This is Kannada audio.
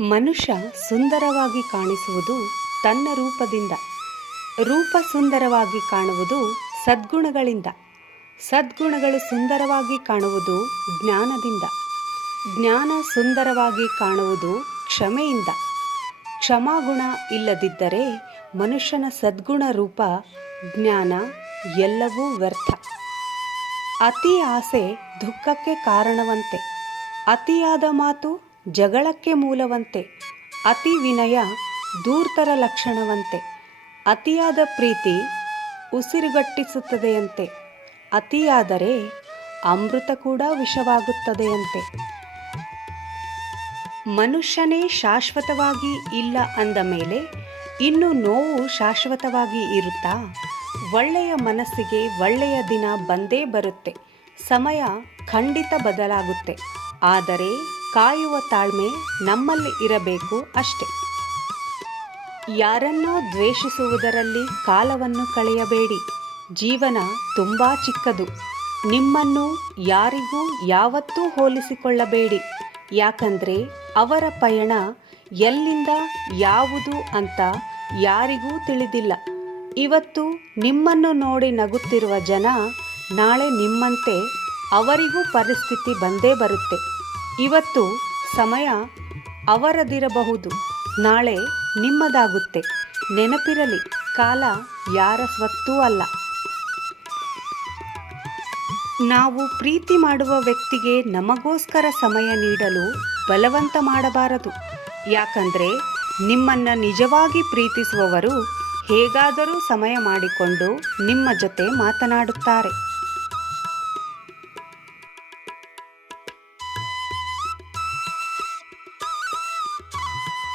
ಮನುಷ್ಯ ಸುಂದರವಾಗಿ ಕಾಣಿಸುವುದು ತನ್ನ ರೂಪದಿಂದ. ರೂಪ ಸುಂದರವಾಗಿ ಕಾಣುವುದು ಸದ್ಗುಣಗಳಿಂದ. ಸದ್ಗುಣಗಳು ಸುಂದರವಾಗಿ ಕಾಣುವುದು ಜ್ಞಾನದಿಂದ. ಜ್ಞಾನ ಸುಂದರವಾಗಿ ಕಾಣುವುದು ಕ್ಷಮೆಯಿಂದ. ಕ್ಷಮಾಗುಣ ಇಲ್ಲದಿದ್ದರೆ ಮನುಷ್ಯನ ಸದ್ಗುಣ ರೂಪ ಜ್ಞಾನ ಎಲ್ಲವೂ ವ್ಯರ್ಥ. ಅತಿ ಆಸೆ ದುಃಖಕ್ಕೆ ಕಾರಣವಂತೆ. ಅತಿಯಾದ ಮಾತು ಜಗಳಕ್ಕೆ ಮೂಲವಂತೆ. ಅತಿ ವಿನಯ ಧೂರ್ತರ ಲಕ್ಷಣವಂತೆ. ಅತಿಯಾದ ಪ್ರೀತಿ ಉಸಿರುಗಟ್ಟಿಸುತ್ತದೆಯಂತೆ. ಅತಿಯಾದರೆ ಅಮೃತ ಕೂಡ ವಿಷವಾಗುತ್ತದೆಯಂತೆ. ಮನುಷ್ಯನೇ ಶಾಶ್ವತವಾಗಿ ಇಲ್ಲ ಅಂದ ಮೇಲೆ ಇನ್ನು ನೋವು ಶಾಶ್ವತವಾಗಿ ಇರುತ್ತಾ? ಒಳ್ಳೆಯ ಮನಸ್ಸಿಗೆ ಒಳ್ಳೆಯ ದಿನ ಬಂದೇ ಬರುತ್ತೆ. ಸಮಯ ಖಂಡಿತ ಬದಲಾಗುತ್ತೆ. ಆದರೆ ಕಾಯುವ ತಾಳ್ಮೆ ನಮ್ಮಲ್ಲಿ ಇರಬೇಕು ಅಷ್ಟೆ. ಯಾರನ್ನೋ ದ್ವೇಷಿಸುವುದರಲ್ಲಿ ಕಾಲವನ್ನು ಕಳೆಯಬೇಡಿ. ಜೀವನ ತುಂಬ ಚಿಕ್ಕದು. ನಿಮ್ಮನ್ನು ಯಾರಿಗೂ ಯಾವತ್ತೂ ಹೋಲಿಸಿಕೊಳ್ಳಬೇಡಿ. ಯಾಕಂದರೆ ಅವರ ಪಯಣ ಎಲ್ಲಿಂದ ಯಾವುದು ಅಂತ ಯಾರಿಗೂ ತಿಳಿದಿಲ್ಲ. ಇವತ್ತು ನಿಮ್ಮನ್ನು ನೋಡಿ ನಗುತ್ತಿರುವ ಜನ ನಾಳೆ ನಿಮ್ಮಂತೆ ಅವರಿಗೂ ಪರಿಸ್ಥಿತಿ ಬಂದೇ ಬರುತ್ತೆ. ಇವತ್ತು ಸಮಯ ಅವರದಿರಬಹುದು, ನಾಳೆ ನಿಮ್ಮದಾಗುತ್ತೆ. ನೆನಪಿರಲಿ, ಕಾಲ ಯಾರ ಸ್ವತ್ತೂ ಅಲ್ಲ. ನಾವು ಪ್ರೀತಿ ಮಾಡುವ ವ್ಯಕ್ತಿಗೆ ನಮಗೋಸ್ಕರ ಸಮಯ ನೀಡಲು ಬಲವಂತ ಮಾಡಬಾರದು. ಯಾಕಂದರೆ ನಿಮ್ಮನ್ನು ನಿಜವಾಗಿ ಪ್ರೀತಿಸುವವರು ಹೇಗಾದರೂ ಸಮಯ ಮಾಡಿಕೊಂಡು ನಿಮ್ಮ ಜೊತೆ ಮಾತನಾಡುತ್ತಾರೆ.